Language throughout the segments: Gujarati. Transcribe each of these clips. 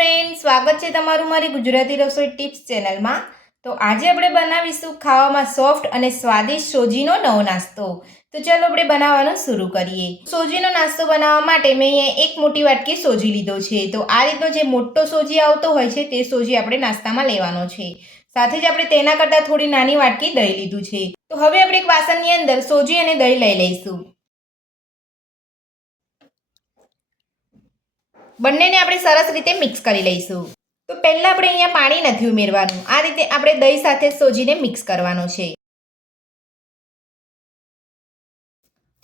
ફ્રેન્ડ, સ્વાગત છે તમારું મારી ગુજરાતી રસોઈ ટિપ્સ ચેનલમાં। તો આજે આપણે બનાવીશું ખાવામાં સોફ્ટ અને સ્વાદિષ્ટ સોજીનો નવો નાસ્તો। તો ચાલો આપણે બનાવવાનું શરૂ કરીએ। સોજીનો નાસ્તો બનાવવા માટે મેં અહીંયા એક મોટી વાટકી સોજી લીધો છે। તો આ રીતનો જે મોટો સોજી આવતો હોય છે તે સોજી આપણે નાસ્તામાં લેવાનો છે। સાથે જ આપણે તેના કરતાં થોડી નાની વાટકી દહીં લીધું છે। તો હવે આપણે એક વાસણની અંદર સોજી અને દહીં લઈ લઈશું। બંનેને આપણે સરસ રીતે મિક્સ કરી લઈશું। તો પહેલાં આપણે અહીંયા પાણી નથી ઉમેરવાનું, આ રીતે આપણે દહીં સાથે સોજીને મિક્સ કરવાનો છે।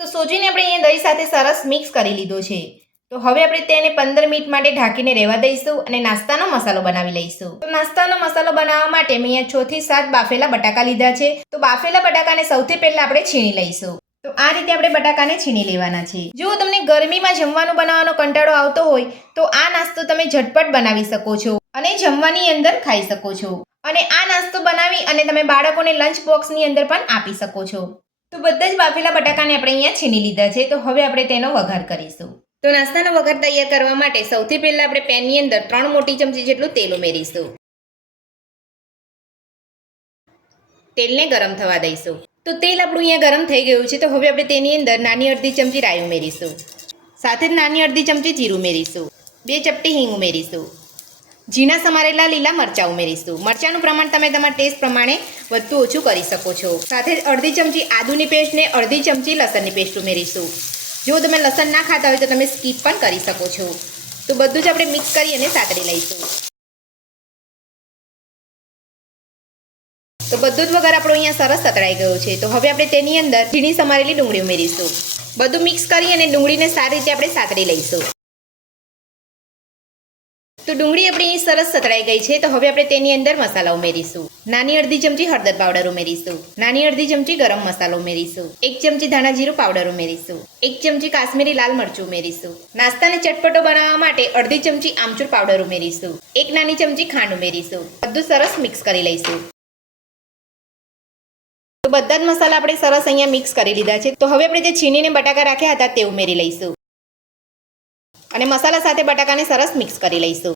તો સોજીને આપણે અહીંયા દહીં સાથે સરસ મિક્સ કરી લીધો છે। તો હવે આપણે તેને 15 મિનિટ માટે ઢાંકીને રહેવા દઈશું અને નાસ્તાનો મસાલો બનાવી લઈશું। તો નાસ્તાનો મસાલો બનાવવા માટે મેં અહીંયા 6 થી 7 બાફેલા બટાકા લીધા છે। તો બાફેલા બટાકાને સૌથી પહેલાં આપણે છીણી લઈશું। તો આ રીતે આપણે બટાકાને છીણી લેવાના છે। જો તમને ગરમીમાં જમવાનું બનાવવાનો કંટાળો આવતો હોય તો આ નાસ્તો તમે ઝટપટ બનાવી શકો છો અને જમવાની અંદર ખાઈ શકો છો। અને આ નાસ્તો બનાવી અને તમે બાળકોને લંચ બોક્સની અંદર પણ આપી શકો છો। તો બધા જ બાફેલા બટાકાને આપણે અહીંયા છીણી લીધા છે। તો હવે આપણે તેનો વઘાર કરીશું। તો નાસ્તાનો વઘાર તૈયાર કરવા માટે સૌથી પહેલાં આપણે પેનની અંદર 3 મોટી ચમચી જેટલું તેલ ઉમેરીશું। તેલને ગરમ થવા દઈશું। તો તેલ આપણું અહીંયા ગરમ થઈ ગયું છે। તો હવે આપણે તેની અંદર નાની અડધી ચમચી રાઈ ઉમેરીશું। સાથે જ નાની અડધી ચમચી જીરું ઉમેરીશું। 2 ચપટી હિંગ ઉમેરીશું। ઝીણા સમારેલા લીલા મરચાં ઉમેરીશું। મરચાંનું પ્રમાણ તમે તમારા ટેસ્ટ પ્રમાણે વધતું ઓછું કરી શકો છો। સાથે જ અડધી ચમચી આદુની પેસ્ટ ને અડધી ચમચી લસણની પેસ્ટ ઉમેરીશું। જો તમે લસણ ના ખાતા હોય તો તમે સ્કીપ પણ કરી શકો છો। તો બધું જ આપણે મિક્સ કરી અને સાતળી લઈશું। તો બધું જ વઘાર આપણો અહીંયા સરસ સતળાઈ ગયો છે। તો હવે આપણે તેની અંદર ઝીણી સમારેલી ડુંગળી ઉમેરીશું। બધું મિક્સ કરી અને ડુંગળીને સારી રીતે આપણે સાતળી લઈશું। તો ડુંગળી આપણી અહીં સરસ સતળાઈ ગઈ છે। તો હવે આપણે તેની અંદર મસાલા ઉમેરીશું। નાની અડધી ચમચી હળદર પાવડર ઉમેરીશું। નાની અડધી ચમચી ગરમ મસાલો ઉમેરીશું। 1 ચમચી ધાણા જીરું પાવડર ઉમેરીશું। 1 ચમચી કાશ્મીરી લાલ મરચું ઉમેરીશું। નાસ્તાને ચટપટો બનાવવા માટે અડધી ચમચી આમચૂર પાવડર ઉમેરીશું। 1 નાની ચમચી ખાંડ ઉમેરીશું। બધું સરસ મિક્સ કરી લઈશું। તો બધા જ મસાલા આપણે સરસ અહીંયા મિક્સ કરી લીધા છે। તો હવે આપણે જે છીણીને બટાકા રાખ્યા હતા તે ઉમેરી લઈશું અને મસાલા સાથે બટાકાને સરસ મિક્સ કરી લઈશું।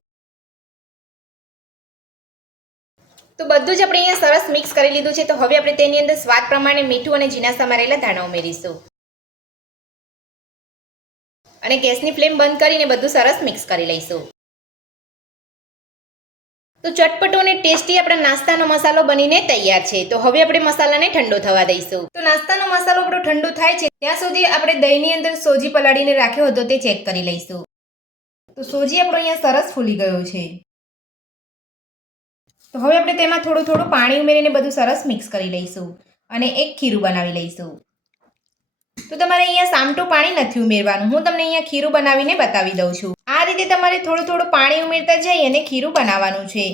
તો બધું જ આપણે અહીંયા સરસ મિક્સ કરી લીધું છે। તો હવે આપણે તેની અંદર સ્વાદ પ્રમાણે મીઠું અને ઝીણા સમારેલા ધાણા ઉમેરીશું અને ગેસની ફ્લેમ બંધ કરીને બધું સરસ મિક્સ કરી લઈશું। તો ચટપટો અને ટેસ્ટી આપણા નાસ્તાનો મસાલો બનીને તૈયાર છે। તો હવે આપણે મસાલાને ઠંડો થવા દઈશું। તો નાસ્તાનો મસાલો આપણો ઠંડો થાય છે ત્યાં સુધી આપણે દહીંની અંદર સોજી પલાળીને રાખ્યો હતો તે ચેક કરી લઈશું। તો સોજી આપણો અહીંયા સરસ ફૂલી ગયો છે। તો હવે આપણે તેમાં થોડું થોડું પાણી ઉમેરીને બધું સરસ મિક્સ કરી લઈશું અને એક ખીરું બનાવી લઈશું। તો તમારે અહીંયા સામટું પાણી નથી ઉમેરવાનું, હું તમને અહીંયા ખીરું બનાવીને બતાવી દઉં છું। આ રીતે તમારે થોડું થોડું પાણી ઉમેરતા જઈ અને ખીરું બનાવવાનું છે।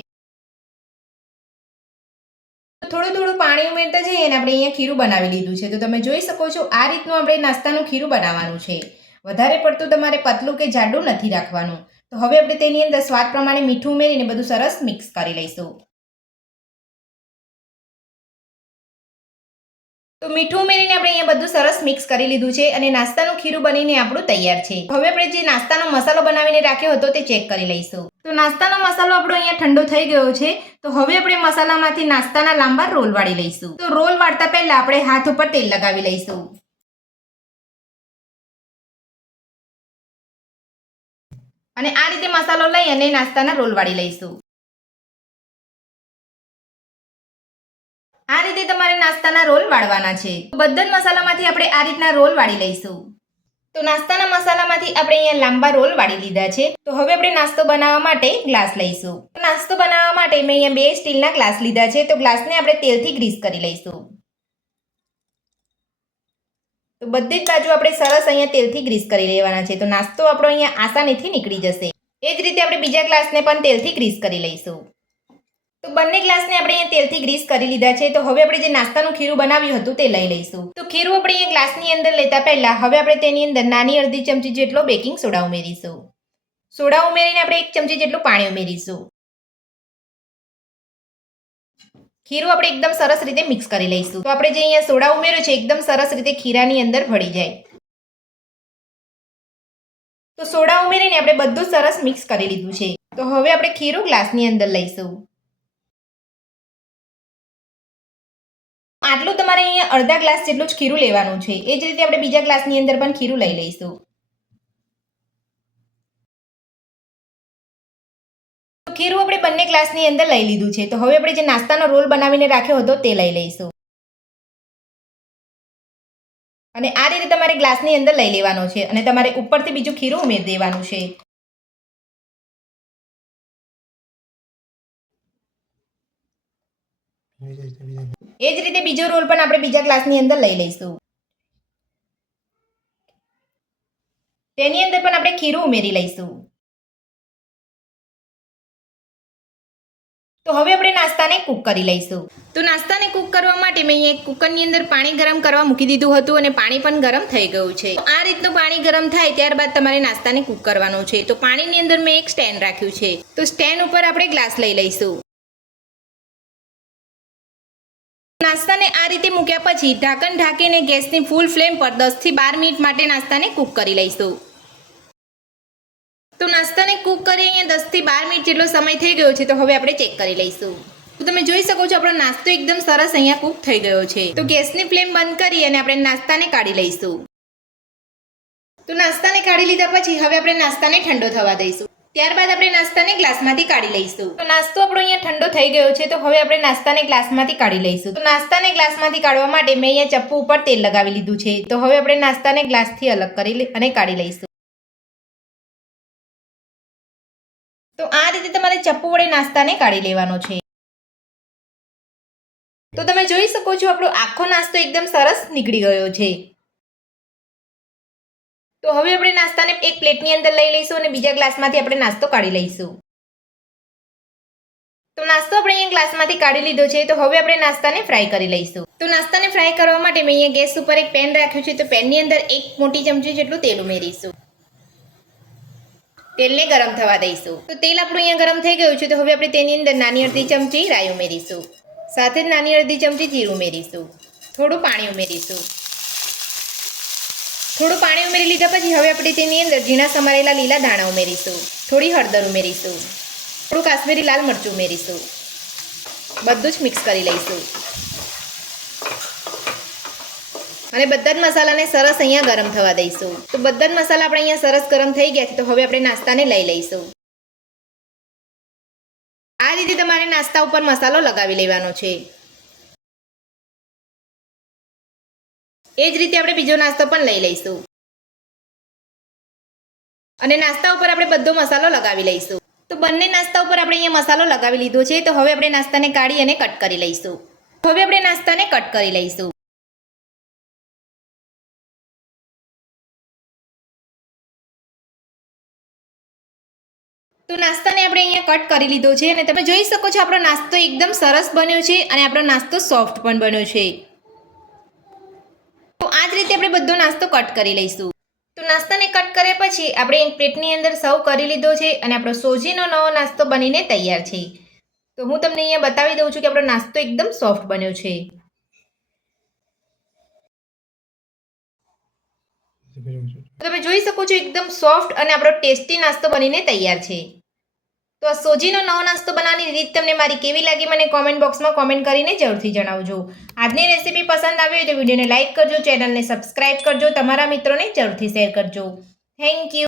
થોડું થોડું પાણી ઉમેરતા જઈએ અને આપણે અહીંયા ખીરું બનાવી લીધું છે। તો તમે જોઈ શકો છો આ રીતનું આપણે નાસ્તાનું ખીરું બનાવવાનું છે। વધારે પડતું તમારે પતલું કે જાડું નથી રાખવાનું। તો હવે આપણે તેની અંદર સ્વાદ પ્રમાણે મીઠું ઉમેરીને બધું સરસ મિક્સ કરી લઈશું। તો મીઠું ઉમેરીને આપણે અહીંયા બધું સરસ મિક્સ કરી લીધું છે અને નાસ્તાનું ખીરું બનીને આપણું તૈયાર છે। હવે આપણે જે નાસ્તાનો મસાલો બનાવીને રાખ્યો હતો તે ચેક કરી લઈશું। તો નાસ્તાનો મસાલો આપણો અહીંયા ઠંડો થઈ ગયો છે। તો હવે આપણે મસાલામાંથી નાસ્તાના લાંબા રોલ વાળી લઈશું। તો રોલ વાળતા પહેલા આપણે હાથ ઉપર તેલ લગાવી લઈશું અને આ રીતે મસાલો લઈ અને નાસ્તાના રોલ વાળી લઈશું। આ રીતે તમારે નાસ્તાના રોલ વાળવાના છે। બધા જ મસાલામાંથી આપણે આ રીતના રોલ વાળી લઈશું। તો નાસ્તાના મસાલામાંથી આપણે અહીંયા લાંબા રોલ વાળી લીધા છે। તો હવે આપણે નાસ્તો બનાવવા માટે ગ્લાસ લઈશું। નાસ્તો બનાવવા માટે મેં અહીંયા 2 સ્ટીલના ગ્લાસ લીધા છે। તો ગ્લાસને આપણે તેલથી ગ્રીસ કરી લઈશું। તો બધી જ બાજુ આપણે સરસ અહીંયા તેલથી ગ્રીસ કરી લેવાના છે। તો નાસ્તો આપણો અહીંયા આસાનીથી નીકળી જશે। એ જ રીતે આપણે બીજા ગ્લાસને પણ તેલથી ગ્રીસ કરી લઈશું। તો બંને ગ્લાસને આપણે અહીંયા તેલથી ગ્રીસ કરી લીધા છે। તો હવે આપણે જે નાસ્તાનું ખીરું બનાવ્યું હતું તે લઈ લઈશું। તો ખીરું આપણે અહીંયા ગ્લાસની અંદર લેતા પહેલા હવે આપણે તેની અંદર નાની અડધી ચમચી જેટલો બેકિંગ સોડા ઉમેરીશું। સોડા ઉમેરીને આપણે 1 ચમચી જેટલું પાણી ઉમેરીશું। ખીરું આપણે એકદમ સરસ રીતે મિક્સ કરી લઈશું। તો આપણે જે અહીંયા સોડા ઉમેર્યો છે એકદમ સરસ રીતે ખીરાની અંદર ભળી જાય। તો સોડા ઉમેરીને આપણે બધું સરસ મિક્સ કરી લીધું છે। તો હવે આપણે ખીરું ગ્લાસની અંદર લઈશું. આટલું તમારે અહીંયા અડધા ગ્લાસ જેટલું જ ખીરું લેવાનું છે. એ જ રીતે આપણે બીજા ગ્લાસની અંદર પણ ખીરું લઈ લઈશું. ખીરું આપણે બંને ગ્લાસની અંદર લઈ લીધું છે. તો હવે આપણે જે નાસ્તાનો રોલ બનાવીને રાખ્યો હતો તે લઈ લઈશું અને આ રીતે તમારે ગ્લાસની અંદર લઈ લેવાનો છે અને તમારે ઉપરથી બીજું ખીરું ઉમેરી દેવાનું છે. એ જ રીતે બીજો રોલ પણ આપણે બીજા ગ્લાસની અંદર લઈ લઈશું. તેની અંદર પણ આપણે ખીરું ઉમેરી લઈશું. તો હવે આપણે નાસ્તાને કૂક કરી લઈશું. તો નાસ્તાને કૂક કરવા માટે મેં અહીંયા એક કુકરની અંદર પાણી ગરમ કરવા મૂકી દીધું હતું અને પાણી પણ ગરમ થઈ ગયું છે. આ રીતનું પાણી ગરમ થાય ત્યારબાદ તમારે નાસ્તાને કૂક કરવાનો છે. તો પાણીની અંદર મેં એક સ્ટેન્ડ રાખ્યું છે. તો સ્ટેન્ડ ઉપર આપણે ગ્લાસ લઈ લઈશું. નાસ્તાને આ રીતે મૂક્યા પછી ઢાંકણ ઢાંકીને ગેસની ફૂલ ફ્લેમ પર 10 થી 12 મિનિટ માટે નાસ્તાને કૂક કરી લઈશું. તો નાસ્તાને કૂક કરી અહીંયા 10 થી 12 મિનિટ જેટલો સમય થઈ ગયો છે. તો હવે આપણે ચેક કરી લઈશું. તો તમે જોઈ શકો છો આપણો નાસ્તો એકદમ સરસ અહીંયા કૂક થઈ ગયો છે. તો ગેસની ફ્લેમ બંધ કરી અને આપણે નાસ્તાને કાઢી લઈશું. તો નાસ્તાને કાઢી લીધા પછી હવે આપણે નાસ્તાને ઠંડો થવા દઈશું. ત્યારબાદ આપણે નાસ્તાને ગ્લાસમાંથી કાઢી લઈશું. તો નાસ્તો આપણો અહીંયા ઠંડો થઈ ગયો છે. તો હવે આપણે નાસ્તાને ગ્લાસમાંથી કાઢી લઈશું. તો નાસ્તાને ગ્લાસમાંથી કાઢવા માટે મેં અહીંયા ચપ્પુ ઉપર તેલ લગાવી લીધું છે. તો હવે આપણે નાસ્તાને ગ્લાસથી અલગ કરી અને કાઢી લઈશું. તો આ રીતે તમારે ચપ્પુ વડે નાસ્તાને કાઢી લેવાનો છે. તો તમે જોઈ શકો છો આપણો આખો નાસ્તો એકદમ સરસ નીકળી ગયો છે. તો હવે આપણે નાસ્તાને એક પ્લેટની અંદર લઈ લઈશું અને બીજા ગ્લાસમાંથી આપણે નાસ્તો કાઢી લઈશું. તો નાસ્તો આપણે અહીંયા ગ્લાસમાંથી કાઢી લીધો છે. તો હવે આપણે નાસ્તાને ફ્રાય કરી લઈશું. તો નાસ્તાને ફ્રાય કરવા માટે મેં અહીંયા ગેસ ઉપર એક પેન રાખ્યું છે. તો પેનની અંદર 1 મોટી ચમચી જેટલું તેલ ઉમેરીશું. તેલને ગરમ થવા દઈશું. તો તેલ આપણું અહીંયા ગરમ થઈ ગયું છે. તો હવે આપણે તેની અંદર નાની અડધી ચમચી રાઈ ઉમેરીશું. સાથે જ નાની અડધી ચમચી જીરું ઉમેરીશું. થોડું પાણી ઉમેરીશું. થોડું પાણી ઉમેરી લીધા પછી હવે આપણે તેની અંદર ઝીણા સમારેલા લીલા દાણા ઉમેરીશું. થોડી હળદર ઉમેરીશું. થોડું કાશ્મીરી લાલ મરચું ઉમેરીશું. બધું જ મિક્સ કરી લઈશું અને બધા જ મસાલાને સરસ અહીંયા ગરમ થવા દઈશું. તો બધા જ મસાલા આપણે અહીંયા સરસ ગરમ થઈ ગયા છે. તો હવે આપણે નાસ્તાને લઈ લઈશું. આ રીતે તમારે નાસ્તા ઉપર મસાલો લગાવી લેવાનો છે. એ જ રીતે આપણે બીજો નાસ્તો પણ લઈ લઈશું અને નાસ્તા ઉપર આપણે બધો મસાલો લગાવી લઈશું. તો બંને નાસ્તા ઉપર આપણે અહીંયા મસાલો લગાવી લીધો છે. તો હવે આપણે નાસ્તાને કાઢી અને કટ કરી લઈશું. હવે આપણે નાસ્તાને કટ કરી લઈશું. તો નાસ્તાને આપણે અહીંયા કટ કરી લીધો છે અને તમે જોઈ શકો છો આપણો નાસ્તો એકદમ સરસ બન્યો છે અને આપણો નાસ્તો સોફ્ટ પણ બન્યો છે. તો આ જ રીતે આપણે બધો નાસ્તો કટ કરી લઈશું. તો નાસ્તાને કટ કર્યા પછી આપણે એક પ્લેટની અંદર સર્વ કરી લીધો છે અને આપણો સોજીનો નવો નાસ્તો બનીને તૈયાર છે. તો હું તમને અહીંયા બતાવી દઉં છું કે આપણો નાસ્તો એકદમ સોફ્ટ બન્યો છે. તમે જોઈ શકો છો એકદમ સોફ્ટ અને આપણો ટેસ્ટી નાસ્તો બનીને તૈયાર છે. તો આ સોજીનો નવો નાસ્તો બનાવવાની રીત તમને મારી કેવી લાગી મને કોમેન્ટ બોક્સમાં કોમેન્ટ કરીને જરૂરથી જણાવજો. આજની રેસીપી પસંદ આવી હોય તો વિડીયોને લાઇક કરજો, ચેનલને સબસ્ક્રાઇબ કરજો, તમારા મિત્રોને જરૂરથી શેર કરજો. Thank you.